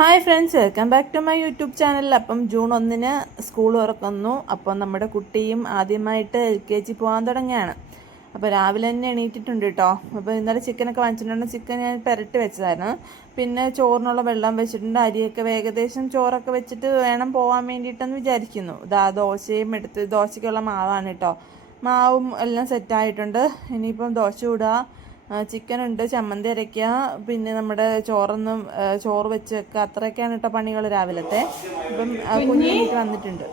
Hi friends, welcome back to my YouTube channel. അപ്പം June 1 school തുറക്കുന്നു. അപ്പോൾ നമ്മുടെ കുട്ടിയും ആദ്യമായിട്ട് LKG പോകാൻ തുടങ്ങിയാണ്. അപ്പോൾ രാവിലെ തന്നെ എണീറ്റിട്ടുണ്ട് കേട്ടോ. അപ്പോൾ ഇന്നലെ ചിക്കനൊക്കെ വാങ്ങിച്ചിട്ടുണ്ട്. ചിക്കൻ ഞാൻ പെരട്ടി വെച്ചതായിരുന്നു. പിന്നെ ചോറിനുള്ള വെള്ളം വെച്ചിട്ടുണ്ട്. അരിയൊക്കെ ഏകദേശം ചോറൊക്കെ വെച്ചിട്ട് വേണം പോകാൻ വേണ്ടിയിട്ടെന്ന് വിചാരിക്കുന്നു. ദോശയും എടുത്ത് ദോശയ്ക്കുള്ള മാവാണ് കേട്ടോ. മാവും എല്ലാം സെറ്റായിട്ടുണ്ട്. ഇനിയിപ്പം ദോശ ചൂടുക, ചിക്കനുണ്ട്, ചമ്മന്തി അരയ്ക്കുക, പിന്നെ നമ്മുടെ ചോറ് വെച്ച് വെക്കുക. അത്രയൊക്കെയാണ് കേട്ടോ പണികൾ രാവിലത്തെ. ഇപ്പം കുഞ്ഞിട്ട് വന്നിട്ടുണ്ട്.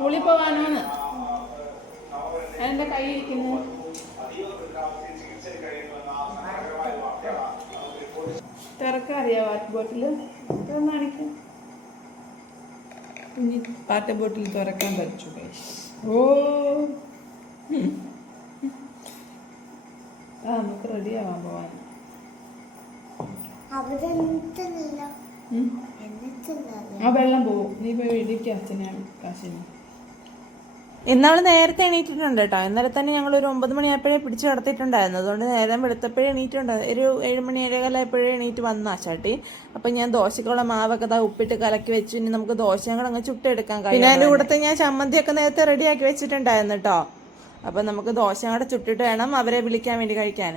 പുളിപ്പോവാനോന്ന് അതിന്റെ കയ്യിരിക്കുന്നു. തിറക്കറിയാ വാട്ടർ ബോട്ടില് കാണിക്കും. കുഞ്ഞി വാട്ടർ ബോട്ടിൽ തുറക്കാൻ പറ്റു. ഓ നമുക്ക് റെഡി ആവാൻ പോവാൻ. ആ വെള്ളം പോവും. നീ പോയി ഇടിക്കുക അച്ഛനെയാണ് കാശിനെ. ഇന്നവൾ നേരത്തെ എണീറ്റിട്ടുണ്ട് കേട്ടോ. ഇന്നലെ തന്നെ ഞങ്ങൾ ഒരു 9 മണിയായപ്പോഴേ പിടിച്ച് കിടത്തിയിട്ടുണ്ടായിരുന്നു. അതുകൊണ്ട് നേരം വെളുത്തപ്പോഴേ എണീറ്റുണ്ട്. ഒരു 7 മണി 7:15 എണീറ്റ് വന്നു ആശാട്ടി. അപ്പം ഞാൻ ദോശക്കുള്ള മാവൊക്കെ ഉപ്പിട്ട് കലക്കി വെച്ചു. ഇനി നമുക്ക് ദോശയും കൂടെ അങ്ങ് ചുട്ടെടുക്കാൻ കഴിയും. പിന്നെ അതിൻ്റെ കൂടത്തെ ഞാൻ ചമ്മന്തിയൊക്കെ നേരത്തെ റെഡിയാക്കി വെച്ചിട്ടുണ്ടായിരുന്നു കേട്ടോ. അപ്പം നമുക്ക് ദോശ കൂടെ ചുട്ടിട്ട് വേണം അവരെ വിളിക്കാൻ വേണ്ടി കഴിക്കാൻ.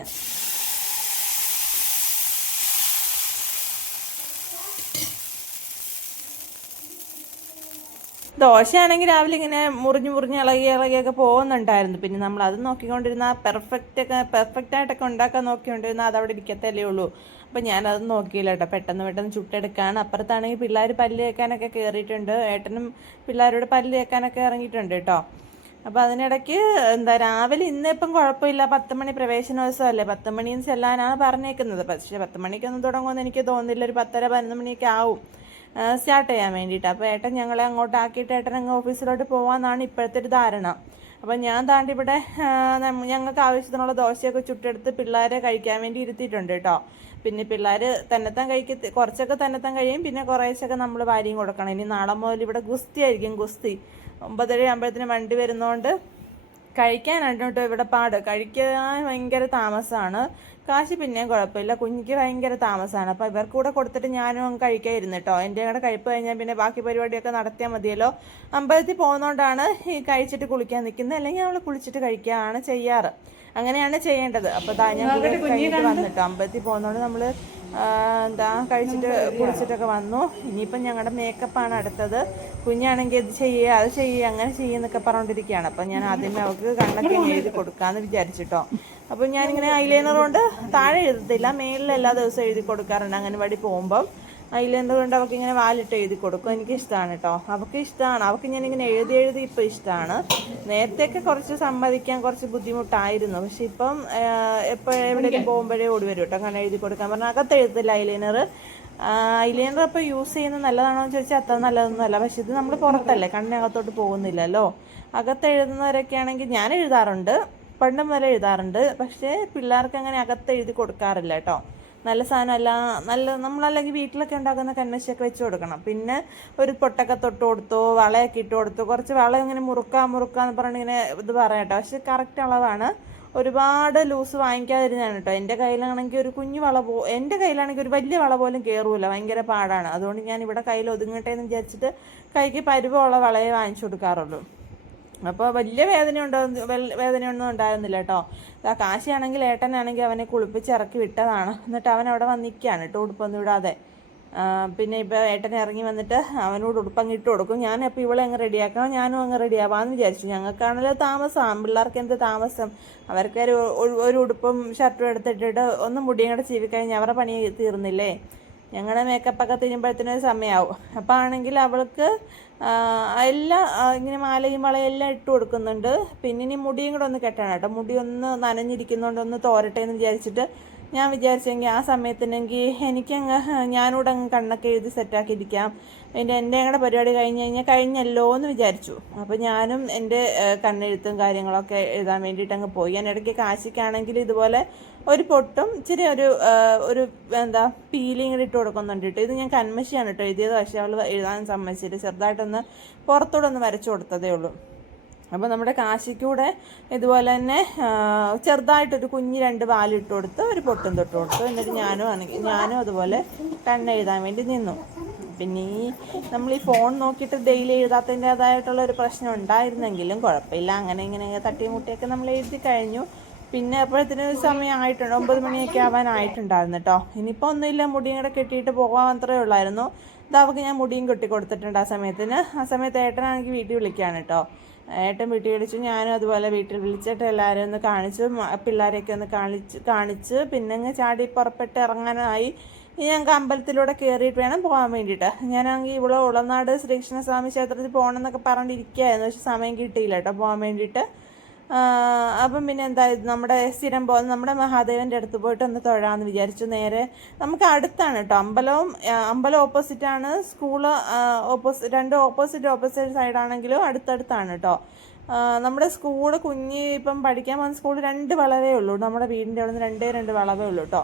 ദോശയാണെങ്കിൽ രാവിലെ ഇങ്ങനെ മുറിഞ്ഞ് ഇളകിയൊക്കെ പോകുന്നുണ്ടായിരുന്നു. പിന്നെ നമ്മൾ അത് നോക്കിക്കൊണ്ടിരുന്ന പെർഫെക്റ്റായിട്ടൊക്കെ ഉണ്ടാക്കാൻ നോക്കിക്കൊണ്ടിരുന്നാൽ അതവിടെ ഇരിക്കത്തല്ലേ ഉള്ളൂ. അപ്പം ഞാനത് നോക്കിയില്ല കേട്ടോ. പെട്ടെന്ന് ചുട്ടെടുക്കുകയാണ്. അപ്പുറത്താണെങ്കിൽ പിള്ളേർ പല്ല് തേക്കാനൊക്കെ കയറിയിട്ടുണ്ട്. ഏട്ടനും പിള്ളേരോട് പല്ല് തേക്കാനൊക്കെ ഇറങ്ങിയിട്ടുണ്ട് കേട്ടോ. അപ്പോൾ അതിനിടയ്ക്ക് രാവിലെ ഇന്നിപ്പം കുഴപ്പമില്ല. 10 മണി പ്രവേശനോത്സവമല്ലേ, 10 മണിന്ന് ചെല്ലാനാണ് പറഞ്ഞേക്കുന്നത്. പക്ഷേ 10 മണിക്കൊന്നും തുടങ്ങുമെന്ന് എനിക്ക് തോന്നുന്നില്ല. ഒരു 10:30-11 മണിയൊക്കെ ആവും സ്റ്റാർട്ട് ചെയ്യാൻ വേണ്ടിയിട്ട്. അപ്പോൾ ഏട്ടൻ ഞങ്ങളെ അങ്ങോട്ട് ആക്കിയിട്ട് ഏട്ടൻ അങ്ങ് ഓഫീസിലോട്ട് പോകാമെന്നാണ് ഇപ്പോഴത്തെ ഒരു ധാരണ. അപ്പം ഞാൻ താണ്ടി ഇവിടെ ഞങ്ങൾക്ക് ആവശ്യത്തിനുള്ള ദോശയൊക്കെ ചുട്ടെടുത്ത് പിള്ളേരെ കഴിക്കാൻ വേണ്ടി ഇരുത്തിയിട്ടുണ്ട് കേട്ടോ. പിന്നെ പിള്ളേർ കുറച്ചൊക്കെ തന്നെത്താൻ കഴിയും. പിന്നെ കുറേശ്ശൊക്കെ നമ്മൾ വാരിയും കൊടുക്കണം. ഇനി നാളെ മുതൽ ഇവിടെ ഗുസ്തി ആയിരിക്കും. ഗുസ്തി 9:30 വണ്ടി വരുന്നതുകൊണ്ട് കഴിക്കാനാണ് കേട്ടോ ഇവിടെ പാട്. കഴിക്കാൻ ഭയങ്കര താമസമാണ്. കാശ് പിന്നെയും കുഴപ്പമില്ല, കുഞ്ഞിക്ക് ഭയങ്കര താമസമാണ്. അപ്പോൾ ഇവർക്ക് കൂടെ കൊടുത്തിട്ട് ഞാനും അങ്ങ് കഴിക്കായിരുന്നു കേട്ടോ. എൻ്റെ കൂടെ കഴിപ്പ് കഴിഞ്ഞാൽ പിന്നെ ബാക്കി പരിപാടിയൊക്കെ നടത്തിയാൽ മതിയല്ലോ. അമ്പലത്തിൽ പോകുന്നതുകൊണ്ടാണ് ഈ കഴിച്ചിട്ട് കുളിക്കാൻ നിൽക്കുന്നത്. അല്ലെങ്കിൽ അവൾ കുളിച്ചിട്ട് കഴിക്കുകയാണ് ചെയ്യാറ്. അങ്ങനെയാണ് ചെയ്യേണ്ടത്. അപ്പോൾ ഞാൻ കഴിഞ്ഞിട്ട് വന്നിട്ടോ. അമ്പലത്തിൽ പോകുന്നതുകൊണ്ട് നമ്മൾ കുളിച്ചിട്ടൊക്കെ വന്നു. ഇനിയിപ്പം ഞങ്ങളുടെ മേക്കപ്പാണ് അടുത്തത്. കുഞ്ഞാണെങ്കിൽ ഇത് ചെയ്യുക അത് ചെയ്യുക അങ്ങനെ ചെയ്യുന്നൊക്കെ പറഞ്ഞുകൊണ്ടിരിക്കുകയാണ്. അപ്പം ഞാൻ ആദ്യമേ അവൾക്ക് കണ്ണൊക്കെ എഴുതി കൊടുക്കാമെന്ന് വിചാരിച്ചിട്ടോ. അപ്പം ഞാനിങ്ങനെ ഐലൈനർ കൊണ്ട് താഴെ എഴുതത്തില്ല, മേളിൽ എല്ലാ ദിവസവും എഴുതി കൊടുക്കാറുണ്ട്. അംഗൻവാടി പോകുമ്പം ഐലൈനർ കൊണ്ട് അവൾക്ക് ഇങ്ങനെ വാലിട്ട് എഴുതി കൊടുക്കും. എനിക്കിഷ്ടമാണ് കേട്ടോ. അവൾക്ക് ഇഷ്ടമാണ്. അവൾക്ക് ഞാനിങ്ങനെ എഴുതി ഇപ്പോൾ ഇഷ്ടമാണ്. നേരത്തെയൊക്കെ കുറച്ച് സമ്മതിക്കാൻ കുറച്ച് ബുദ്ധിമുട്ടായിരുന്നു. പക്ഷെ ഇപ്പം എവിടെയെങ്കിലും പോകുമ്പോഴേ ഓടി വരും കേട്ടോ. അങ്ങനെ എഴുതി കൊടുക്കാൻ പറഞ്ഞാൽ അകത്ത് എഴുതത്തില്ല ഐലൈനർ. അപ്പോൾ യൂസ് ചെയ്യുന്നത് നല്ലതാണോ എന്ന് ചോദിച്ചാൽ അത്ര നല്ലതൊന്നുമല്ല. പക്ഷെ ഇത് നമ്മൾ പുറത്തല്ലേ, കണ്ണിനകത്തോട്ട് പോകുന്നില്ലല്ലോ. അകത്ത് എഴുതുന്നവരൊക്കെ ആണെങ്കിൽ ഞാൻ എഴുതാറുണ്ട്, പണ്ടും വരെ എഴുതാറുണ്ട്. പക്ഷേ പിള്ളേർക്ക് അങ്ങനെ അകത്ത് എഴുതി കൊടുക്കാറില്ല കേട്ടോ. നല്ല സാധനമല്ല, നമ്മളല്ലെങ്കിൽ വീട്ടിലൊക്കെ ഉണ്ടാക്കുന്ന കന്മശിയൊക്കെ വെച്ച് കൊടുക്കണം. പിന്നെ ഒരു പൊട്ടൊക്കെ തൊട്ട് കൊടുത്തു, വളയൊക്കെ ഇട്ട് കൊടുത്തു. കുറച്ച് വള ഇങ്ങനെ മുറുക്കാന്ന് പറഞ്ഞിങ്ങനെ ഇത് പറയാം കേട്ടോ. പക്ഷെ കറക്റ്റ് അളവാണ്. ഒരുപാട് ലൂസ് വാങ്ങിക്കാതിരുന്നാണ് കേട്ടോ. എൻ്റെ കയ്യിലാണെങ്കിൽ ഒരു കുഞ്ഞു എൻ്റെ കയ്യിലാണെങ്കിൽ ഒരു വലിയ വള പോലും കയറൂല, ഭയങ്കര പാടാണ്. അതുകൊണ്ട് ഞാൻ ഇവിടെ കയ്യിൽ ഒതുങ്ങട്ടെ എന്ന് വിചാരിച്ചിട്ട് കൈക്ക് പരുവമുള്ള വളയെ വാങ്ങിച്ചു കൊടുക്കാറുള്ളൂ. അപ്പോൾ വലിയ വേദനയൊന്നും ഉണ്ടായിരുന്നില്ല കേട്ടോ. കാശിയാണെങ്കിൽ ഏട്ടനാണെങ്കിൽ അവനെ കുളിപ്പിച്ച് ഇറക്കി വിട്ടതാണ്. എന്നിട്ട് അവൻ അവിടെ വന്നിരിക്കുകയാണ് കേട്ടോ, ഉടുപ്പൊന്നും ഇടാതെ. പിന്നെ ഇപ്പോൾ ഏട്ടൻ ഇറങ്ങി വന്നിട്ട് അവനോട് ഉടുപ്പങ്ങ് ഇട്ട് കൊടുക്കും. ഞാനപ്പോൾ ഇവളെ അങ്ങ് റെഡിയാക്കാം, ഞാനും അങ്ങ് റെഡിയാവാമെന്ന് വിചാരിച്ചു. ഞങ്ങൾക്കാണല്ലോ താമസം, പിള്ളേർക്ക് എന്ത് താമസം. അവർക്ക് ഒരു ഉടുപ്പും ഷർട്ടും എടുത്തിട്ടിട്ട് ഒന്ന് മുടിയും കൂടെ ചീവിക്കഴിഞ്ഞാൽ അവരുടെ പണി തീർന്നില്ലേ. ഞങ്ങളുടെ മേക്കപ്പൊക്കെ തിരുമ്പോഴത്തേനൊരു സമയമാവും. അപ്പോൾ ആണെങ്കിൽ അവൾക്ക് എല്ലാം ഇങ്ങനെ മാലയും വളയെല്ലാം ഇട്ട് കൊടുക്കുന്നുണ്ട്. പിന്നെ ഇനി മുടിയും കൂടെ ഒന്ന് കെട്ടണം കേട്ടോ. മുടി ഒന്ന് നനഞ്ഞിരിക്കുന്നതുകൊണ്ട് ഒന്ന് തോരട്ടെ എന്ന് വിചാരിച്ചിട്ട് ഞാൻ വിചാരിച്ചെങ്കിൽ ആ സമയത്തിനെങ്കിൽ എനിക്കങ്ങ് ഞാനിവിടെ അങ്ങ് കണ്ണൊക്കെ എഴുതി സെറ്റാക്കിയിരിക്കാം. എൻ്റെ കൂടെ പരിപാടി കഴിഞ്ഞല്ലോ എന്ന് വിചാരിച്ചു. അപ്പോൾ ഞാനും എൻ്റെ കണ്ണെഴുത്തും കാര്യങ്ങളൊക്കെ എഴുതാൻ വേണ്ടിയിട്ട് അങ്ങ് പോയി. ഞാൻ ഇടയ്ക്ക് കാശിക്കാണെങ്കിൽ ഇതുപോലെ ഒരു പൊട്ടും ഇച്ചിരി ഒരു പീലിങ് ഇട്ട് കൊടുക്കുന്നുണ്ട് കേട്ടോ. ഇത് ഞാൻ കന്മശിയാണ് കേട്ടോ എഴുതിയത്. പക്ഷേ അവൾ എഴുതാൻ സമ്മതിച്ചിട്ട് ചെറുതായിട്ടൊന്ന് പുറത്തോടൊന്ന് വരച്ചു കൊടുത്തതേ ഉള്ളൂ. അപ്പോൾ നമ്മുടെ കാശിക്കൂടെ ഇതുപോലെ തന്നെ ചെറുതായിട്ടൊരു കുഞ്ഞ് 2 പാലിട്ട് കൊടുത്ത് ഒരു പൊട്ടും തൊട്ട് കൊടുത്തു. എന്നിട്ട് ഞാനും അതുപോലെ കണ്ണെഴുതാൻ വേണ്ടി നിന്നു. പിന്നെ നമ്മൾ ഈ ഫോൺ നോക്കിയിട്ട് ഡെയിലി എഴുതാത്തതിൻ്റേതായിട്ടുള്ള ഒരു പ്രശ്നം ഉണ്ടായിരുന്നെങ്കിലും കുഴപ്പമില്ല, അങ്ങനെ ഇങ്ങനെ തട്ടിമുട്ടിയൊക്കെ നമ്മൾ എഴുതി കഴിഞ്ഞു. പിന്നെ അപ്പോഴത്തിന് സമയം ആയിട്ടുണ്ട്, 9 മണിയൊക്കെ ആവാനായിട്ടുണ്ടായിരുന്നു കേട്ടോ. ഇനിയിപ്പോൾ ഒന്നുമില്ല, മുടിയും കൂടെ കെട്ടിയിട്ട് പോകാൻ മാത്രമേ ഉള്ളായിരുന്നു. അവൾക്ക് ഞാൻ മുടിയും കെട്ടി കൊടുത്തിട്ടുണ്ട് ആ സമയത്ത് ഏട്ടനാണെങ്കിൽ വീട്ടിൽ വിളിക്കുകയാണ് കേട്ടോ. ഏട്ടൻ വീട്ടിൽ വിളിച്ചു, ഞാനും അതുപോലെ വീട്ടിൽ വിളിച്ചിട്ട് എല്ലാവരും ഒന്ന് കാണിച്ചു, പിള്ളേരെയൊക്കെ ഒന്ന് കാണിച്ച് പിന്നെ അങ്ങ് ചാടി പുറപ്പെട്ട് ഇറങ്ങാനായി. ഇനി ഞങ്ങൾക്ക് അമ്പലത്തിലൂടെ കയറിയിട്ട് വേണം പോകാൻ വേണ്ടിയിട്ട്. ഞാനാണെങ്കിൽ ഇവിടെ ഉളനാട് ശ്രീകൃഷ്ണസ്വാമി ക്ഷേത്രത്തിൽ പോകണമെന്നൊക്കെ പറഞ്ഞിരിക്കുകയായിരുന്നു, പക്ഷെ സമയം കിട്ടിയില്ല കേട്ടോ പോകാൻ വേണ്ടിയിട്ട്. അപ്പം പിന്നെ എന്തായാലും നമ്മുടെ സ്ഥിരം പോകുന്ന നമ്മുടെ മഹാദേവൻ്റെ അടുത്ത് പോയിട്ട് ഒന്ന് തൊഴാമെന്ന് വിചാരിച്ചു. നേരെ നമുക്ക് അടുത്താണ് കേട്ടോ അമ്പലം ഓപ്പോസിറ്റാണ്, സ്കൂള് രണ്ട് ഓപ്പോസിറ്റ് സൈഡാണെങ്കിലും അടുത്തടുത്താണ് കേട്ടോ. നമ്മുടെ സ്കൂള് ഇപ്പം പഠിക്കാൻ പോകുന്ന സ്കൂൾ 2 വളവേ ഉള്ളൂ, നമ്മുടെ വീടിൻ്റെ അവിടെ നിന്ന് 2 വളവേ ഉള്ളൂ കേട്ടോ.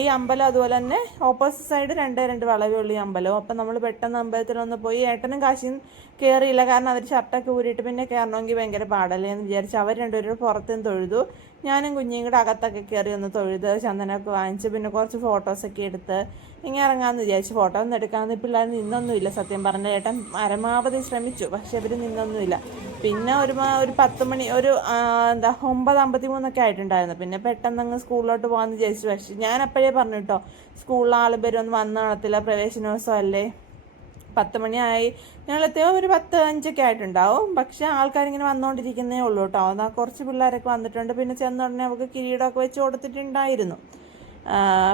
ഈ അമ്പലം അതുപോലെ തന്നെ ഓപ്പോസിറ്റ് സൈഡ് 2 വളവേ ഉള്ളൂ ഈ അമ്പലവും. അപ്പം നമ്മൾ പെട്ടെന്ന് അമ്പലത്തിലൊന്ന് പോയി. ഏട്ടനും കാശിയും കയറിയില്ല, കാരണം അവർ ഷർട്ടൊക്കെ ഊരിയിട്ട് പിന്നെ കയറണമെങ്കിൽ ഭയങ്കര പാടല്ലേ എന്ന് വിചാരിച്ച് അവർ 2 പേരും പുറത്തുനിന്ന് തൊഴുതു. ഞാനും കുഞ്ഞിയും കൂടെ അകത്തൊക്കെ കയറി ഒന്ന് തൊഴുത് ചന്ദനമൊക്കെ വാങ്ങിച്ച് പിന്നെ കുറച്ച് ഫോട്ടോസൊക്കെ എടുത്ത് ഇങ്ങനെ ഇറങ്ങാമെന്ന് വിചാരിച്ചു. ഫോട്ടോ ഒന്നും എടുക്കാമെന്ന് പിള്ളേർ നിന്നൊന്നുമില്ല, സത്യം പറഞ്ഞ ഏട്ടൻ പരമാവധി ശ്രമിച്ചു, പക്ഷെ അവർ നിന്നൊന്നുമില്ല. പിന്നെ ഒരു 10 മണി 9:53 ആയിട്ടുണ്ടായിരുന്നു. പിന്നെ പെട്ടെന്ന് അങ്ങ് സ്കൂളിലോട്ട് പോകാമെന്ന് വിചാരിച്ചു. പക്ഷെ ഞാൻ അപ്പോഴേ പറഞ്ഞു കേട്ടോ, സ്കൂളിൽ ആളുപേരൊന്നും വന്ന് കാണത്തില്ല, പ്രവേശനോത്സവം അല്ലേ. 10 മണിയായി, ഞങ്ങളെത്തിയപ്പോൾ ഒരു 10:05 ആയിട്ടുണ്ടാവും. പക്ഷെ ആൾക്കാരിങ്ങനെ വന്നുകൊണ്ടിരിക്കുന്നേ ഉള്ളൂ കേട്ടോ. അതാ കുറച്ച് പിള്ളേരൊക്കെ വന്നിട്ടുണ്ട്. പിന്നെ ചെന്ന ഉടനെ അവർക്ക് കിരീടമൊക്കെ വെച്ച് കൊടുത്തിട്ടുണ്ടായിരുന്നു.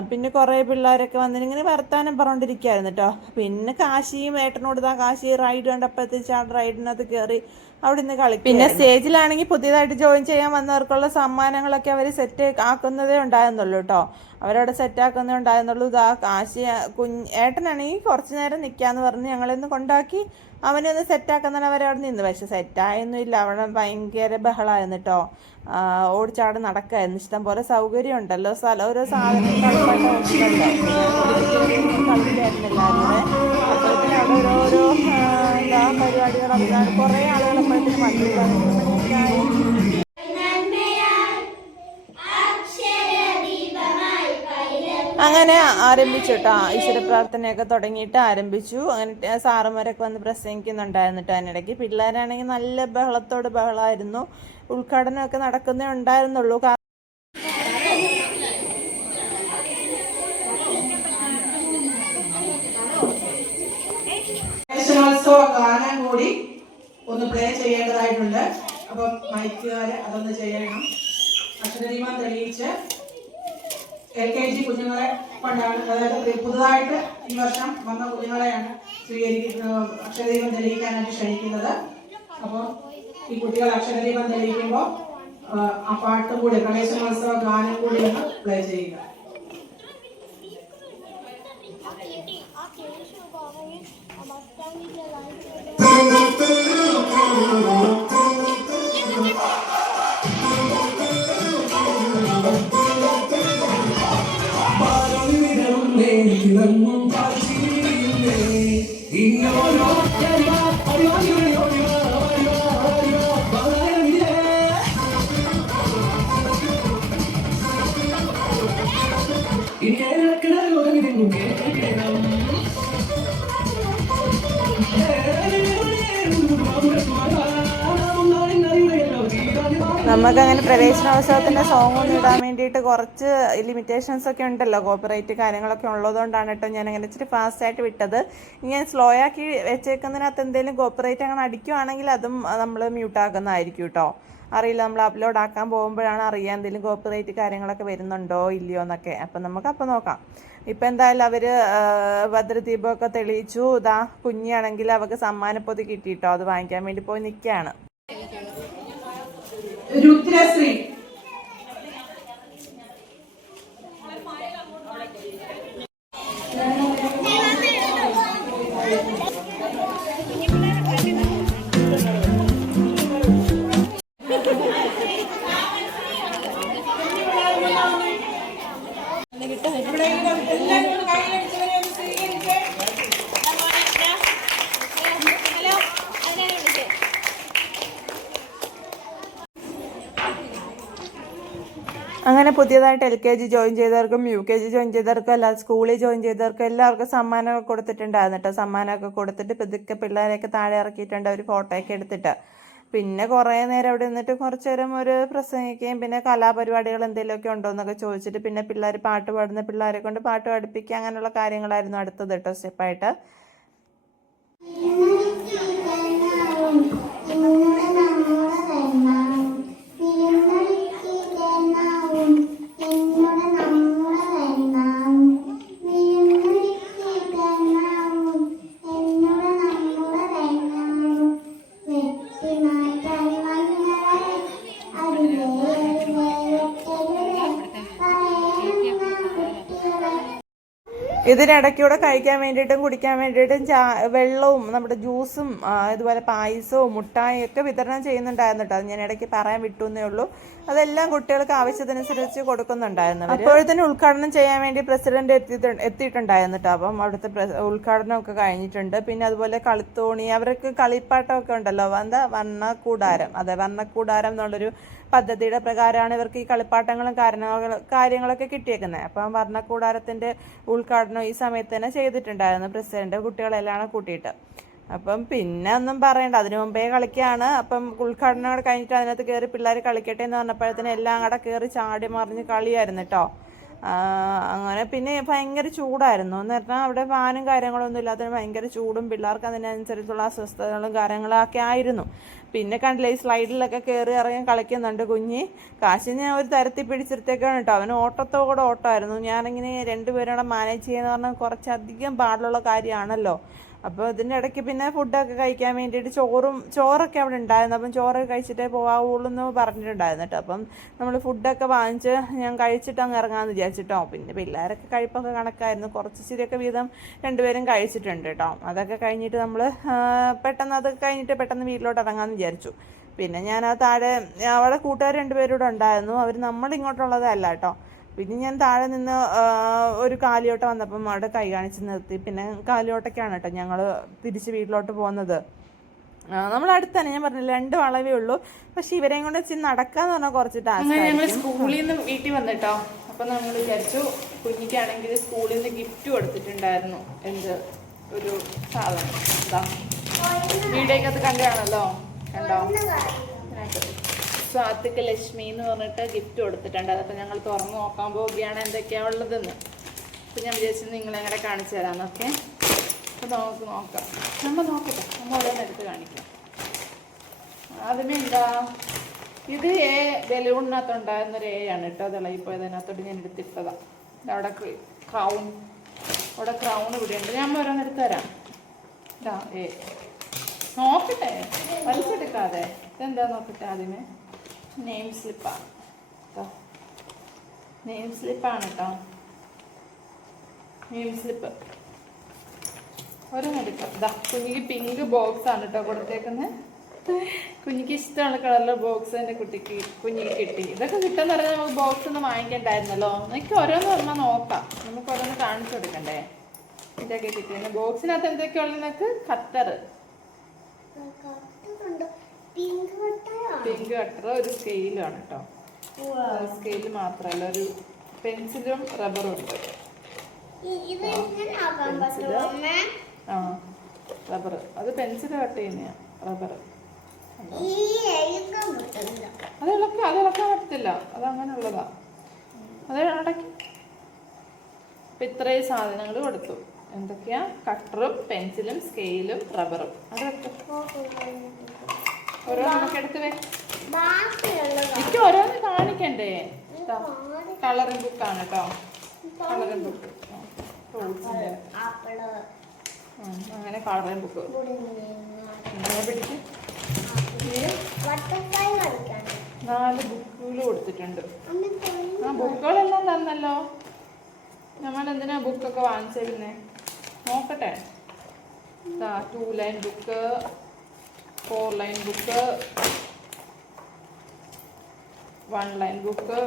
പിന്നെ കുറേ പിള്ളേരൊക്കെ വന്നിങ്ങനെ വർത്താനം പറഞ്ഞുകൊണ്ടിരിക്കുകയായിരുന്നു കേട്ടോ. പിന്നെ കാശിയും ഏട്ടനോട് കാശി റൈഡ് കണ്ടപ്പോഴത്തേക്ക് ആ റൈഡിനകത്ത് കയറി അവിടെ നിന്ന് കളിക്കും. പിന്നെ സ്റ്റേജിലാണെങ്കിൽ പുതിയതായിട്ട് ജോയിൻ ചെയ്യാൻ വന്നവർക്കുള്ള സമ്മാനങ്ങളൊക്കെ അവർ സെറ്റ് ആക്കുന്നതേ ഉണ്ടായിരുന്നുള്ളൂ കേട്ടോ. അവരവിടെ സെറ്റാക്കുന്നേ ഉണ്ടായിരുന്നുള്ളൂ. കാശി ഏട്ടനാണെങ്കിൽ കുറച്ച് നേരം നിൽക്കാമെന്ന് പറഞ്ഞ് ഞങ്ങളെന്ന് കൊണ്ടാക്കി അവനെ ഒന്ന് സെറ്റാക്കുന്നവരെ അവരവിടെ നിന്ന്. പക്ഷെ സെറ്റായൊന്നും ഇല്ല, അവിടെ ഭയങ്കര ബഹളമായിരുന്നു കേട്ടോ. ഓടിച്ചാട് നടക്കായിരുന്നു, ഇഷ്ടം പോലെ സൗകര്യം ഉണ്ടല്ലോ, ഓരോ സാധനം കളിക്കായിരുന്നു എല്ലാവരും കൂടെ. അപ്പോഴത്തേന് അവിടെ ഓരോ പരിപാടികളൊക്കെ കുറേ ആളുകൾ അപ്പോഴത്തേന് വന്നിട്ടുണ്ട്. അങ്ങനെ ആരംഭിച്ചു കേട്ടോ, ഈശ്വര പ്രാർത്ഥനയൊക്കെ തുടങ്ങിയിട്ട് ആരംഭിച്ചു. അങ്ങനെ സാറുമാരൊക്കെ വന്ന് പ്രസംഗിക്കുന്നുണ്ടായിരുന്നു കേട്ടോ. അതിനിടയ്ക്ക് പിള്ളേരാണെങ്കിൽ നല്ല ബഹളമായിരുന്നു. ഉദ്ഘാടനമൊക്കെ നടക്കുന്നേ ഉണ്ടായിരുന്നുള്ളൂ. ഗാനം കൂടി ഒന്ന് പ്ലേ ചെയ്യേണ്ടതായിട്ടുണ്ട്. അപ്പം മൈക്കുകാര് അതൊന്ന് ചെയ്യണം. അക്ഷരദീപം തെളിയിച്ച് LKG കുഞ്ഞുങ്ങളെ കൊണ്ടാണ്, അതായത് പുതുതായിട്ട് ഈ വർഷം വന്ന കുഞ്ഞുങ്ങളെയാണ് അക്ഷരദീപം തെളിയിക്കാനായിട്ട് ക്ഷണിക്കുന്നത്. അപ്പോൾ ഈ കുട്ടികൾ അക്ഷരദീപം തെളിയിക്കുമ്പോൾ ആ പാട്ടും കൂടി, പ്രവേശനോത്സവ ഗാനം കൂടി ഒന്ന് പ്ലേ ചെയ്യുക. നമുക്കങ്ങനെ പ്രവേശനോത്സവത്തിൻ്റെ സോങ്ങൊന്നും ഇടാൻ വേണ്ടിയിട്ട് കുറച്ച് ലിമിറ്റേഷൻസ് ഒക്കെ ഉണ്ടല്ലോ, കോപ്പിറൈറ്റ് കാര്യങ്ങളൊക്കെ ഉള്ളതുകൊണ്ടാണ് കേട്ടോ ഞാനങ്ങനെ ഇച്ചിരി ഫാസ്റ്റായിട്ട് വിട്ടത്. ഞാൻ സ്ലോ ആക്കി വെച്ചേക്കുന്നതിനകത്ത് എന്തെങ്കിലും കോപ്പിറൈറ്റ് അങ്ങനെ അടിക്കുവാണെങ്കിൽ അതും നമ്മൾ മ്യൂട്ടാക്കുന്നതായിരിക്കും കേട്ടോ. അറിയില്ല, നമ്മൾ അപ്ലോഡ് ആക്കാൻ പോകുമ്പോഴാണ് അറിയാൻ എന്തെങ്കിലും കോപ്പിറൈറ്റ് കാര്യങ്ങളൊക്കെ വരുന്നുണ്ടോ ഇല്ലയോ എന്നൊക്കെ. അപ്പം നമുക്കപ്പോൾ നോക്കാം. ഇപ്പം എന്തായാലും അവർ ഭദ്രദീപമൊക്കെ തെളിയിച്ചു. കുഞ്ഞാണെങ്കിൽ അവർക്ക് സമ്മാനപ്പൊതി കിട്ടിയിട്ടോ, അത് വാങ്ങിക്കാൻ വേണ്ടി പോയി നിൽക്കുകയാണ്. രുദ്രശ്രീ അങ്ങനെ പുതിയതായിട്ട് LKG ജോയിൻ ചെയ്തവർക്കും UKG ജോയിൻ ചെയ്തവർക്കും അല്ലാതെ സ്കൂളിൽ ജോയിൻ ചെയ്തവർക്കും എല്ലാവർക്കും സമ്മാനമൊക്കെ കൊടുത്തിട്ടുണ്ടായിരുന്നു കേട്ടോ. സമ്മാനമൊക്കെ കൊടുത്തിട്ട് പതുക്കെ പിള്ളേരെയൊക്കെ താഴെ ഇറക്കിയിട്ടുണ്ട്, ഒരു ഫോട്ടോയൊക്കെ എടുത്തിട്ട്. പിന്നെ കുറേ നേരം അവിടെ നിന്നിട്ട് കുറച്ച് നേരം ഒരു പ്രസംഗിക്കുകയും പിന്നെ കലാപരിപാടികൾ എന്തെങ്കിലുമൊക്കെ ഉണ്ടോ എന്നൊക്കെ ചോദിച്ചിട്ട് പിന്നെ പിള്ളേർ പാട്ട് പാടുന്ന പിള്ളേരെ കൊണ്ട് പാട്ട് പഠിപ്പിക്കുക, അങ്ങനെയുള്ള കാര്യങ്ങളായിരുന്നു അടുത്തത് കേട്ടോ സ്റ്റെപ്പായിട്ട്. ഇതിനിടയ്ക്കൂടെ കഴിക്കാൻ വേണ്ടിയിട്ടും കുടിക്കാൻ വേണ്ടിയിട്ടും വെള്ളവും നമ്മുടെ ജ്യൂസും ഇതുപോലെ പായസവും മുട്ടായും ഒക്കെ വിതരണം ചെയ്യുന്നുണ്ടായിരുന്നു കേട്ടോ. അത് ഞാൻ ഇടയ്ക്ക് പറയാൻ വിട്ടുന്നേ ഉള്ളൂ. അതെല്ലാം കുട്ടികൾക്ക് ആവശ്യത്തിനനുസരിച്ച് കൊടുക്കുന്നുണ്ടായിരുന്നു. അപ്പോഴത്തേനും ഉദ്ഘാടനം ചെയ്യാൻ വേണ്ടി പ്രസിഡന്റ് എത്തിയിട്ടുണ്ടായിരുന്നു കേട്ടോ. അപ്പം അവിടുത്തെ ഉദ്ഘാടനമൊക്കെ കഴിഞ്ഞിട്ടുണ്ട്. പിന്നെ അതുപോലെ കളിത്തോണി, അവർക്ക് കളിപ്പാട്ടമൊക്കെ ഉണ്ടല്ലോ, എന്താ വർണ്ണക്കൂടാരം, അതെ വർണ്ണക്കൂടാരം എന്നുള്ളൊരു പദ്ധതിയുടെ പ്രകാരമാണ് ഇവർക്ക് ഈ കളിപ്പാട്ടങ്ങളും കാര്യങ്ങളൊക്കെ കിട്ടിയേക്കുന്നത്. അപ്പം വർണ്ണക്കൂടാരത്തിൻ്റെ ഉദ്ഘാടനം ഈ സമയത്ത് തന്നെ ചെയ്തിട്ടുണ്ടായിരുന്നു പ്രസിഡന്റ്, കുട്ടികളെല്ലാം കൂട്ടിയിട്ട്. അപ്പം പിന്നെ ഒന്നും പറയണ്ട, അതിനു മുമ്പേ കളിക്കുകയാണ്. അപ്പം ഉദ്ഘാടനം കഴിഞ്ഞിട്ട് അതിനകത്ത് കയറി പിള്ളേർ കളിക്കട്ടെ എന്ന് പറഞ്ഞപ്പോഴത്തേനും എല്ലാം കൂടെ കയറി ചാടി മറിഞ്ഞ് കളിയായിരുന്നു കേട്ടോ. അങ്ങനെ പിന്നെ ഭയങ്കര ചൂടായിരുന്നു എന്ന് പറഞ്ഞാൽ അവിടെ ഫാനും കാര്യങ്ങളൊന്നും ഇല്ലാത്തതിന് ഭയങ്കര ചൂടും പിള്ളേർക്ക് അതിനനുസരിച്ചുള്ള അസ്വസ്ഥതകളും കാര്യങ്ങളൊക്കെ ആയിരുന്നു. പിന്നെ കണ്ടില്ലേ ഈ സ്ലൈഡിലൊക്കെ കയറി ഇറങ്ങി കളിക്കുന്നുണ്ട് കുഞ്ഞി. കാശിനെ ഒരു തരത്തിൽ പിടിച്ചിരുത്തേക്കാണ് കേട്ടോ. അവന് ഓട്ടത്തോടെ ഓട്ടമായിരുന്നു. ഞാനിങ്ങനെ രണ്ടുപേരോടെ മാനേജ് ചെയ്യുന്ന പറഞ്ഞാൽ കുറച്ചധികം പാടുള്ള കാര്യമാണല്ലോ. അപ്പോൾ ഇതിൻ്റെ ഇടയ്ക്ക് പിന്നെ ഫുഡൊക്കെ കഴിക്കാൻ വേണ്ടിയിട്ട് ചോറൊക്കെ അവിടെ ഉണ്ടായിരുന്നു. അപ്പം ചോറൊക്കെ കഴിച്ചിട്ടേ പോകാവുള്ളൂ എന്ന് പറഞ്ഞിട്ടുണ്ടായിരുന്നു കേട്ടോ. അപ്പം നമ്മൾ ഫുഡൊക്കെ വാങ്ങിച്ച് ഞാൻ കഴിച്ചിട്ട് അങ്ങ് ഇറങ്ങാമെന്ന് വിചാരിച്ചിട്ടോ. പിന്നെ പിള്ളേരൊക്കെ കഴിപ്പൊക്കെ കണക്കായിരുന്നു, കുറച്ച് ശരിയൊക്കെ വീതം രണ്ടുപേരും കഴിച്ചിട്ടുണ്ട് കേട്ടോ. അതൊക്കെ കഴിഞ്ഞിട്ട് നമ്മൾ അതൊക്കെ കഴിഞ്ഞിട്ട് പെട്ടെന്ന് വീട്ടിലോട്ട് ഇറങ്ങാമെന്ന് വിചാരിച്ചു. പിന്നെ ഞാൻ ആ താഴെ അവിടെ കൂട്ടുകാർ രണ്ടുപേരും കൂടെ ഉണ്ടായിരുന്നു. അവർ നമ്മളിങ്ങോട്ടുള്ളതല്ല കേട്ടോ. പിന്നെ ഞാൻ താഴെ നിന്ന് ഒരു കാലിയോട്ട വന്നപ്പം അവിടെ കൈ കാണിച്ച് നിർത്തി. പിന്നെ കാലിയോട്ടൊക്കെയാണ് കേട്ടോ ഞങ്ങൾ തിരിച്ച് വീട്ടിലോട്ട് പോകുന്നത്. നമ്മൾ അടുത്ത് തന്നെ, ഞാൻ പറഞ്ഞില്ല 2 വളവേ ഉള്ളൂ. പക്ഷെ ഇവരെയും കൊണ്ട് വെച്ച് നടക്കാന്ന് പറഞ്ഞാൽ കുറച്ച് ടാസ്ക്. ഞങ്ങൾ സ്കൂളിൽ നിന്ന് വീട്ടിൽ വന്നിട്ടോ. അപ്പം നമ്മൾ വിചാരിച്ചു കുഞ്ഞിക്കാണെങ്കിൽ സ്കൂളിൽ നിന്ന് ഗിഫ്റ്റ് കൊടുത്തിട്ടുണ്ടായിരുന്നു. എന്ത് ഒരു സാധനം ഇതാ വീഡിയോക്കകത്ത് കണ്ടാണല്ലോ, കണ്ടോ, സ്വാത്തിക്ക് ലക്ഷ്മി എന്ന് പറഞ്ഞിട്ട് ഗിഫ്റ്റ് കൊടുത്തിട്ടുണ്ട്. അതപ്പോൾ ഞങ്ങൾ തുറന്ന് നോക്കാൻ പോവുകയാണ് എന്തൊക്കെയാണ് ഉള്ളതെന്ന്. അപ്പോൾ ഞാൻ വിചാരിച്ചത് നിങ്ങളെങ്ങനെ കാണിച്ചു തരാം. ഓക്കെ, അപ്പോൾ നമുക്ക് നോക്കാം. നമ്മൾ നോക്കട്ടെ, നമ്മൾ ഓരോന്നെടുത്ത് കാണിക്കാം. ആദ്യമേ എന്താ, ഇത് ബലൂണിനകത്തുണ്ടായിരുന്നൊരു ആണ് കേട്ടോ. അത് ഇളകിപ്പോയതിനകത്തോട്ട് ഞാൻ എടുത്തിട്ടതാണ്. അവിടെ ക്രൗൺ ഇവിടെ ഉണ്ട്. ഞാൻ ഓരോന്നെടുത്ത് തരാം. ഇതാ നോക്കട്ടെ, വലിച്ചെടുക്കാതെ. ഇതെന്താ നോക്കട്ടെ. ആദ്യമേ നെയിം സ്ലിപ്പാണ് കേട്ടോ. നെയിം സ്ലിപ്പാണ് കേട്ടോ. നെയിം സ്ലിപ്പ് ഓരോന്നെടുക്കാം. ഇതാ കുഞ്ഞിക്ക് പിങ്ക് ബോക്സ് ആണ് കേട്ടോ കൊടുത്തേക്കുന്നത്. കുഞ്ഞിക്ക് ഇഷ്ടമുള്ള കളറിലെ ബോക്സ് തന്നെ കുഞ്ഞിക്ക് കിട്ടി. ഇതൊക്കെ കിട്ടുമെന്ന് പറഞ്ഞാൽ നമുക്ക് ബോക്സ് ഒന്നും വാങ്ങിക്കണ്ടായിരുന്നല്ലോ. എനിക്ക് ഓരോന്ന് പറഞ്ഞാൽ നോക്കാം, നമുക്ക് ഓരോന്ന് കാണിച്ചു കൊടുക്കണ്ടേ. ഇതൊക്കെ കിട്ടിയ ബോക്സിനകത്ത് എന്തൊക്കെയുള്ളതെന്നൊക്കെ കത്തർ, പിങ്ക് കട്ടർ, ഒരു സ്കെയിലാണ് കേട്ടോ. സ്കെയിൽ മാത്രമല്ല, ഒരു പെൻസിലും റബ്ബറും ഉണ്ട്. റബ്ബർ, അത് പെൻസിൽ കട്ട് ചെയ്യുന്ന റബ്ബർ. അത് ഇളക്കാൻ പറ്റത്തില്ല, അത് അങ്ങനെ ഉള്ളതാ. അത് അടക്കി. അപ്പം ഇത്രയും സാധനങ്ങൾ കൊടുത്തു. എന്തൊക്കെയാ? കട്ടറും പെൻസിലും സ്കെയിലും റബ്ബറും. അതൊക്കെ ഓരോന്നൊക്കെ എടുത്ത് എനിക്ക് ഓരോന്ന് കാണിക്കണ്ടേ. കളറിംഗ് ബുക്കാണ് കേട്ടോ. കളറിംഗ് ബുക്ക്, ഫ്രൂട്ട്സിന്റെ അങ്ങനെ കളറിംഗ് ബുക്ക്. പിടിച്ച് 4 ബുക്കുകൾ കൊടുത്തിട്ടുണ്ട്. ആ ബുക്കുകളെല്ലാം തന്നല്ലോ. നമ്മൾ എന്തിനാ ബുക്കൊക്കെ വാങ്ങിച്ചേ? നോക്കട്ടെ. 2 line book, 4 line book, 1 line book,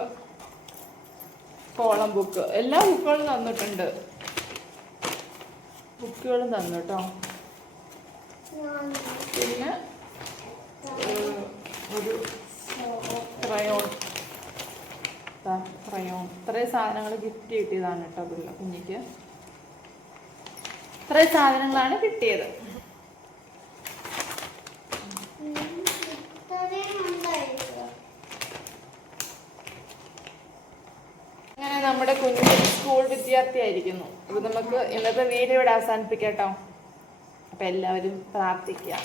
column book, എല്ലാ ബുക്കുകളും തന്നിട്ടുണ്ട്. ബുക്കുകളും തന്നു കേട്ടോ. പിന്നെ ഒരു ക്രയോൺ ക്രയോൺ, ഇത്രയും സാധനങ്ങൾ ഗിഫ്റ്റ് കിട്ടിയതാണ് കേട്ടോ കുഞ്ഞിക്ക്. ഇത്രയും സാധനങ്ങളാണ് കിട്ടിയത്. അങ്ങനെ നമ്മുടെ കുഞ്ഞ് സ്കൂൾ വിദ്യാർത്ഥിയായിരിക്കുന്നു. അപ്പൊ നമുക്ക് ഇന്നത്തെ വീഡിയോ ഇവിടെ അവസാനിപ്പിക്കാം കേട്ടോ. അപ്പൊ എല്ലാവരും പ്രാർത്ഥിക്കുക,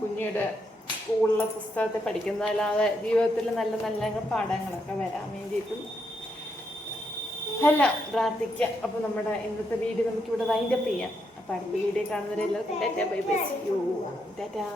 കുഞ്ഞിയുടെ സ്കൂളിലെ പുസ്തകത്തെ പഠിക്കുന്നതല്ലാതെ ജീവിതത്തിൽ നല്ല നല്ല പാഠങ്ങളൊക്കെ വരാൻ വേണ്ടിയിട്ടും എല്ലാം പ്രാർത്ഥിക്കുക. അപ്പൊ നമ്മുടെ ഇന്നത്തെ വീഡിയോ നമുക്കിവിടെ വൈൻഡപ്പ് ചെയ്യാം. അപ്പൊ അടുത്ത വീഡിയോ കാണുന്നവരെല്ലാവർക്കും ടാറ്റാ ബൈ ബൈ. ടാറ്റാ.